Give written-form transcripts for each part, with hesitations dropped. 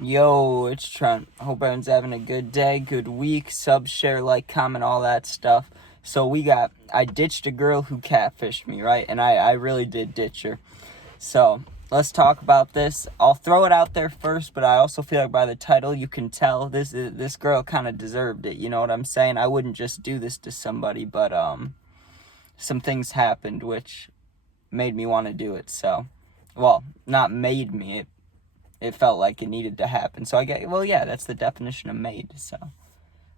Yo, it's Trent. Hope everyone's having a good day, good week. Sub, share, like, comment, all that stuff. So I ditched a girl who catfished me, right? And I really did ditch her. So let's talk about this. I'll throw it out there first, but I also feel like by the title you can tell this girl kind of deserved it. You know what I'm saying? I wouldn't just do this to somebody, but some things happened which made me want to do it. So, well, not made me. It felt like it needed to happen. So yeah, that's the definition of made. So,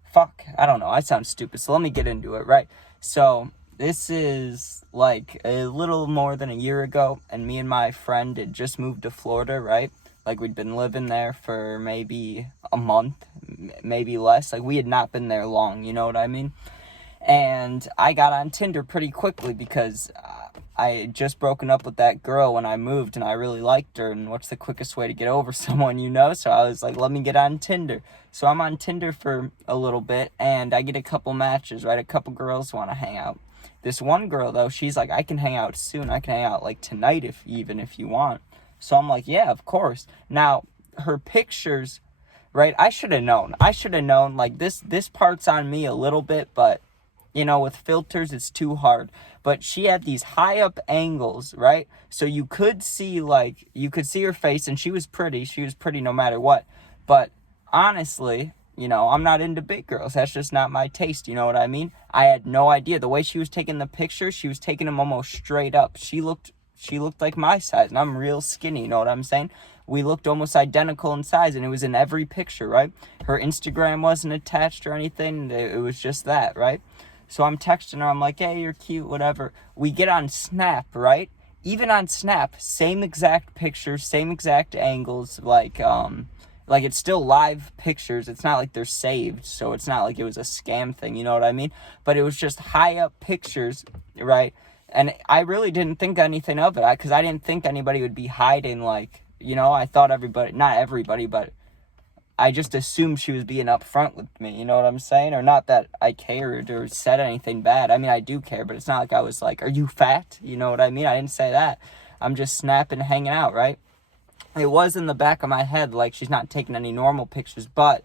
fuck, I don't know. I sound stupid. So let me get into it, right? So this is like a little more than a year ago, and me and my friend had just moved to Florida, right? Like we'd been living there for maybe a month, maybe less. Like we had not been there long, you know what I mean? And I got on Tinder pretty quickly because I had just broken up with that girl when I moved, and I really liked her, and what's the quickest way to get over someone, you know? So I was like, let me get on Tinder. So I'm on Tinder for a little bit, and I get a couple matches, right? A couple girls want to hang out. This one girl, though, she's like, I can hang out soon. I can hang out, like, tonight if you want. So I'm like, yeah, of course. Now, her pictures, right? I should have known. Like, this part's on me a little bit, but you know, with filters, it's too hard. But she had these high up angles, right? So you could see her face, and she was pretty. She was pretty no matter what. But honestly, you know, I'm not into big girls. That's just not my taste. You know what I mean? I had no idea. The way she was taking the pictures, she was taking them almost straight up. She looked like my size, and I'm real skinny. You know what I'm saying? We looked almost identical in size, and it was in every picture, right? Her Instagram wasn't attached or anything. It was just that, right? So I'm texting her, I'm like, hey, you're cute, whatever. We get on Snap, right? Even on Snap, same exact pictures, same exact angles, like it's still live pictures. It's not like they're saved, so it's not like it was a scam thing, you know what I mean? But it was just high up pictures, right? And I really didn't think anything of it, because I didn't think anybody would be hiding, like, you know, I thought everybody, not everybody, but I just assumed she was being upfront with me, you know what I'm saying? Or not that I cared or said anything bad. I mean, I do care, but it's not like I was like, are you fat? You know what I mean? I didn't say that. I'm just snapping, hanging out, right? It was in the back of my head, like, she's not taking any normal pictures, but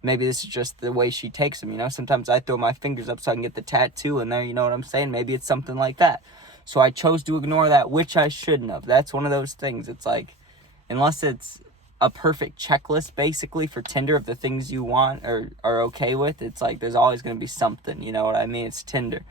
maybe this is just the way she takes them, you know? Sometimes I throw my fingers up so I can get the tattoo in there, you know what I'm saying? Maybe it's something like that. So I chose to ignore that, which I shouldn't have. That's one of those things. It's like, unless it's a perfect checklist basically for Tinder of the things you want or are okay with, it's like there's always going to be something, you know what I mean? It's Tinder.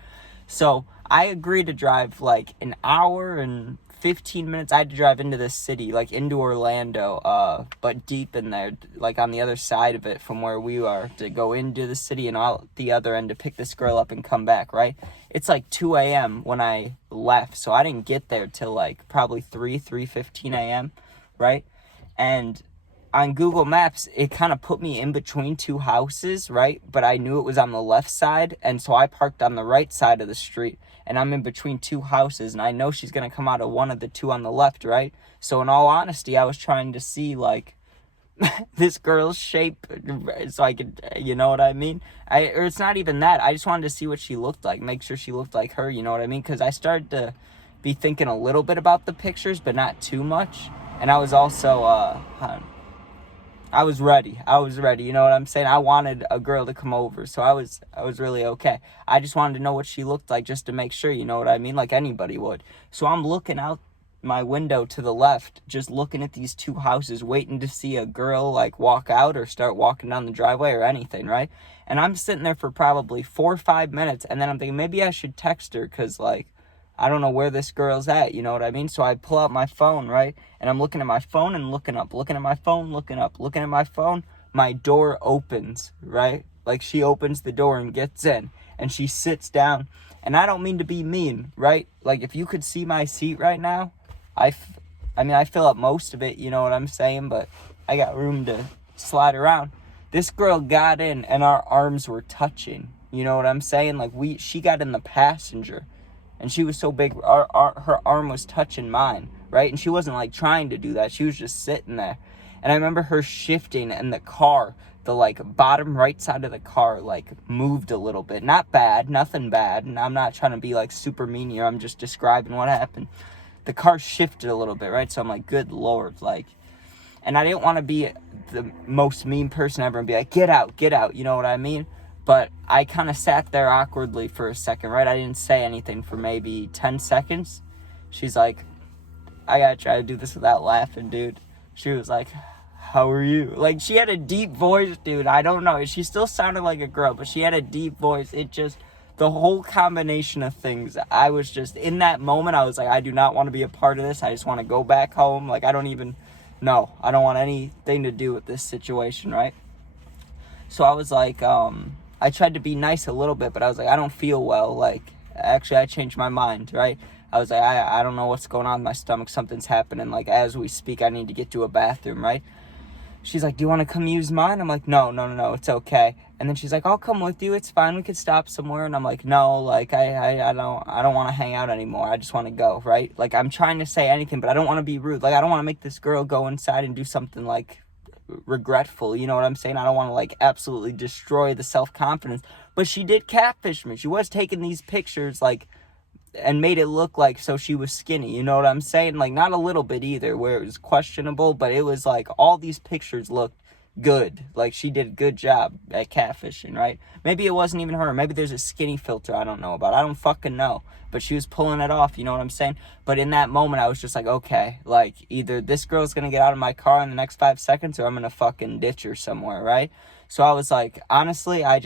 So I agreed to drive like an hour and 15 minutes. I had to drive into the city, like into Orlando, but deep in there, like on the other side of it from where we are, to go into the city and out the other end to pick this girl up and come back, right? It's like 2 a.m. when I left, so I didn't get there till like probably 3:15 a.m., right? And on Google Maps, it kind of put me in between two houses, right? But I knew it was on the left side, and so I parked on the right side of the street, and I'm in between two houses, and I know she's going to come out of one of the two on the left, right? So in all honesty, I was trying to see, like, this girl's shape so I could, you know what I mean? Or it's not even that. I just wanted to see what she looked like, make sure she looked like her, you know what I mean? Because I started to be thinking a little bit about the pictures, but not too much. And I was also, I was ready, you know what I'm saying? I wanted a girl to come over, so I was really okay. I just wanted to know what she looked like just to make sure, you know what I mean? Like anybody would. So I'm looking out my window to the left, just looking at these two houses, waiting to see a girl, like, walk out or start walking down the driveway or anything, right? And I'm sitting there for probably 4 or 5 minutes, and then I'm thinking, maybe I should text her, because, like, I don't know where this girl's at, you know what I mean? So I pull out my phone, right? And I'm looking at my phone and looking up, looking at my phone, looking up, looking at my phone. My door opens, right? Like, she opens the door and gets in, and she sits down. And I don't mean to be mean, right? Like, if you could see my seat right now, I mean, I fill up most of it, you know what I'm saying? But I got room to slide around. This girl got in, and our arms were touching, you know what I'm saying? Like, she got in the passenger. And she was so big, her arm was touching mine, right? And she wasn't, like, trying to do that. She was just sitting there. And I remember her shifting, and the car, the, like, bottom right side of the car, like, moved a little bit. Not bad, nothing bad. And I'm not trying to be, like, super mean here. I'm just describing what happened. The car shifted a little bit, right? So I'm like, good Lord, like, And I didn't want to be the most mean person ever and be like, get out, you know what I mean? But I kind of sat there awkwardly for a second, right? I didn't say anything for maybe 10 seconds. She's like, I gotta try to do this without laughing, dude. She was like, how are you? Like, she had a deep voice, dude. I don't know. She still sounded like a girl, but she had a deep voice. It just, the whole combination of things, I was just, in that moment, I was like, I do not want to be a part of this. I just want to go back home. Like, I don't want anything to do with this situation, right? So I was like, I tried to be nice a little bit, but I was like, I don't feel well. Like, actually, I changed my mind, right? I was like, I don't know what's going on in my stomach. Something's happening. Like, as we speak, I need to get to a bathroom, right? She's like, do you want to come use mine? I'm like, no, it's okay. And then she's like, I'll come with you. It's fine. We could stop somewhere. And I'm like, no, like, I don't want to hang out anymore. I just want to go, right? Like, I'm trying to say anything, but I don't want to be rude. Like, I don't want to make this girl go inside and do something, like, regretful. You know what I'm saying? I don't want to, like, absolutely destroy the self-confidence. But she did catfish me. She was taking these pictures, like, and made it look like so she was skinny, you know what I'm saying? Like, not a little bit either, where it was questionable, but it was like all these pictures looked good. Like, she did a good job at catfishing, right? Maybe it wasn't even her. Maybe there's a skinny filter I don't know about. I don't fucking know. But she was pulling it off, you know what I'm saying? But in that moment, I was just like, okay, like, either this girl's gonna get out of my car in the next 5 seconds or I'm gonna fucking ditch her somewhere, right? So I was like, honestly, I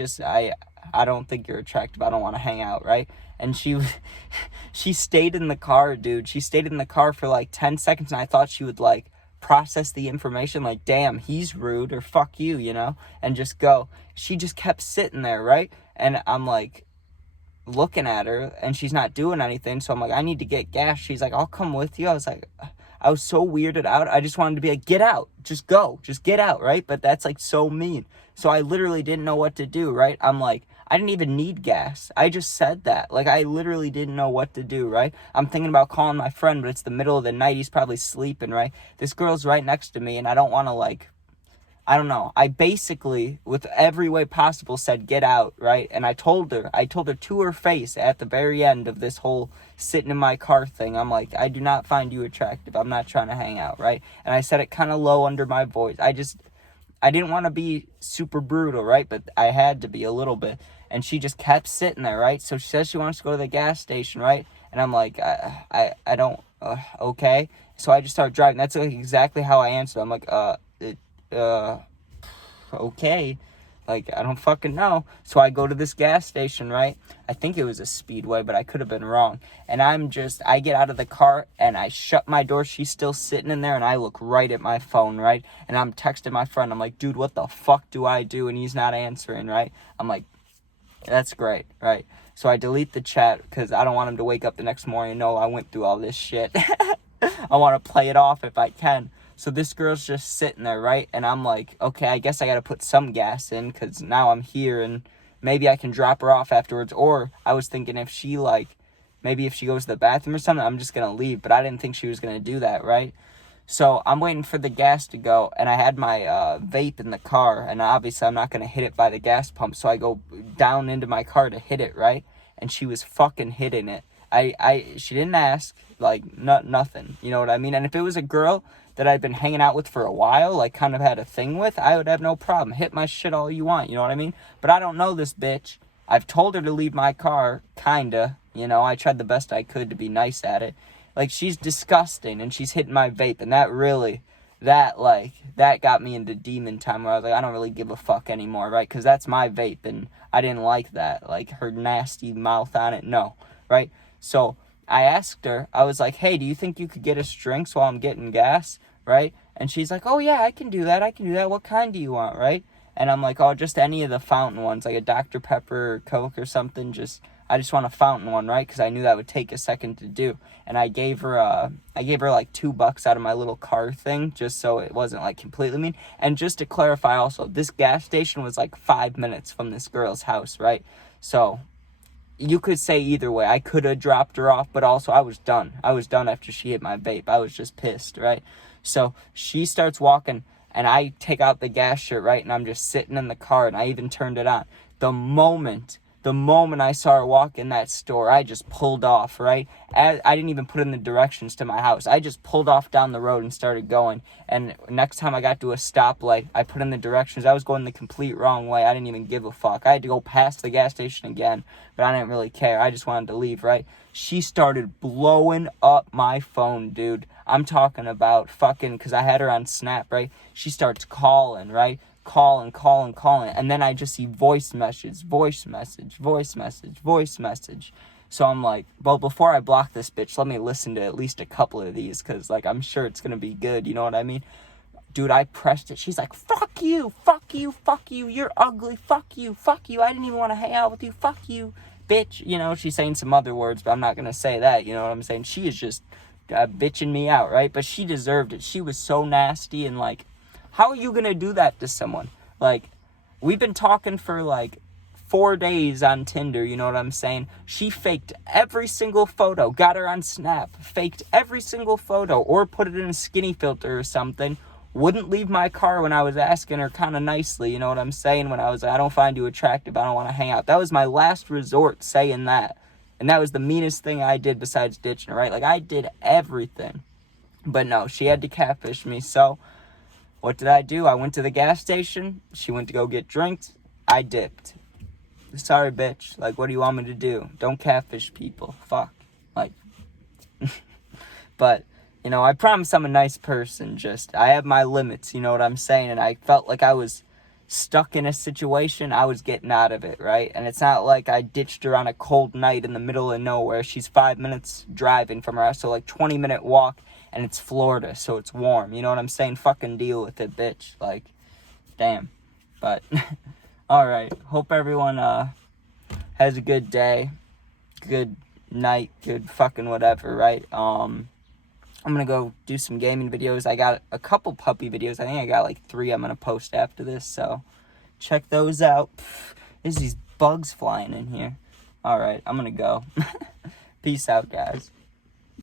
don't think you're attractive. I don't want to hang out, right? And she stayed in the car, dude. She stayed in the car for like 10 seconds, and I thought she would like process the information, like, damn, he's rude, or fuck you, you know, and just go. She just kept sitting there, right? And I'm like looking at her, and she's not doing anything. So I'm like, I need to get gas. She's like, I'll come with you. I was like, I was so weirded out. I just wanted to be like, get out, just go, just get out, right? But that's like so mean. So I literally didn't know what to do, right? I'm like, I didn't even need gas. I just said that. Like, I literally didn't know what to do, right? I'm thinking about calling my friend, but it's the middle of the night. He's probably sleeping, right? This girl's right next to me, and I don't want to, like, I don't know. I basically, with every way possible, said, get out, right? And I told her to her face at the very end of this whole sitting in my car thing. I'm like, I do not find you attractive. I'm not trying to hang out, right? And I said it kind of low under my voice. I didn't want to be super brutal, right? But I had to be a little bit. And she just kept sitting there, right? So she says she wants to go to the gas station, right? And I'm like, I don't, okay. So I just start driving. That's like exactly how I answered. I'm like, okay. Like, I don't fucking know. So I go to this gas station, right? I think it was a Speedway, but I could have been wrong. And I get out of the car and I shut my door. She's still sitting in there and I look right at my phone, right? And I'm texting my friend. I'm like, dude, what the fuck do I do? And he's not answering, right? I'm like, that's great, right? So I delete the chat because I don't want him to wake up the next morning and know I went through all this shit. I want to play it off if I can. So this girl's just sitting there, right? And I'm like, okay, I guess I got to put some gas in because now I'm here and maybe I can drop her off afterwards. Or I was thinking if she goes to the bathroom or something, I'm just going to leave. But I didn't think she was going to do that, right? So I'm waiting for the gas to go, and I had my vape in the car, and obviously I'm not going to hit it by the gas pump, so I go down into my car to hit it, right? And she was fucking hitting it. She didn't ask, like, nothing, you know what I mean? And if it was a girl that I'd been hanging out with for a while, like, kind of had a thing with, I would have no problem. Hit my shit all you want, you know what I mean? But I don't know this bitch. I've told her to leave my car, kinda, you know, I tried the best I could to be nice at it. Like, she's disgusting, and she's hitting my vape, and that got me into demon time, where I was like, I don't really give a fuck anymore, right? Because that's my vape, and I didn't like that. Like, her nasty mouth on it, no, right? So I asked her, I was like, hey, do you think you could get us drinks while I'm getting gas, right? And she's like, oh, yeah, I can do that. What kind do you want, right? And I'm like, oh, just any of the fountain ones, like a Dr. Pepper or Coke or something, I just want a fountain one, right? Because I knew that would take a second to do. And I gave her like $2 out of my little car thing, just so it wasn't like completely mean. And just to clarify also, this gas station was like 5 minutes from this girl's house, right? So you could say either way. I could have dropped her off, but also I was done. I was done after she hit my vape. I was just pissed, right? So she starts walking, and I take out the gas shirt, right? And I'm just sitting in the car, and I even turned it on. The moment The moment I saw her walk in that store, I just pulled off, right? I didn't even put in the directions to my house. I just pulled off down the road and started going. And next time I got to a stoplight, I put in the directions. I was going the complete wrong way. I didn't even give a fuck. I had to go past the gas station again, but I didn't really care. I just wanted to leave, right? She started blowing up my phone, dude. I'm talking about fucking, because I had her on Snap, right? She starts calling, right? Calling. And then I just see voice message. So I'm like, well, before I block this bitch, let me listen to at least a couple of these, because, like, I'm sure it's going to be good. You know what I mean? Dude, I pressed it. She's like, fuck you, you're ugly, fuck you, I didn't even want to hang out with you, fuck you, bitch. You know, she's saying some other words, but I'm not going to say that, you know what I'm saying? She is just bitching me out, right? But she deserved it. She was so nasty, and, like, how are you going to do that to someone? Like, we've been talking for, like, 4 days on Tinder, you know what I'm saying? She faked every single photo, got her on Snap, faked every single photo, or put it in a skinny filter or something. Wouldn't leave my car when I was asking her kind of nicely, you know what I'm saying? When I was like, I don't find you attractive, I don't want to hang out. That was my last resort saying that. And that was the meanest thing I did besides ditching her, right? Like, I did everything. But no, she had to catfish me. So what did I do? I went to the gas station. She went to go get drinks. I dipped. Sorry, bitch. Like, what do you want me to do? Don't catfish people. Fuck. Like, but, you know, I promise I'm a nice person. Just, I have my limits, you know what I'm saying? And I felt like I was stuck in a situation. I was getting out of it, right? And it's not like I ditched her on a cold night in the middle of nowhere. She's 5 minutes driving from her house, so like 20-minute walk, and it's Florida, so it's warm. You know what I'm saying? Fucking deal with it, bitch. Like, damn. But all right. Hope everyone has a good day, good night, good fucking whatever, right? I'm gonna go do some gaming videos. I got a couple puppy videos. I think I got like 3 I'm gonna post after this, so check those out. There's these bugs flying in here. All right, I'm gonna go. Peace out, guys.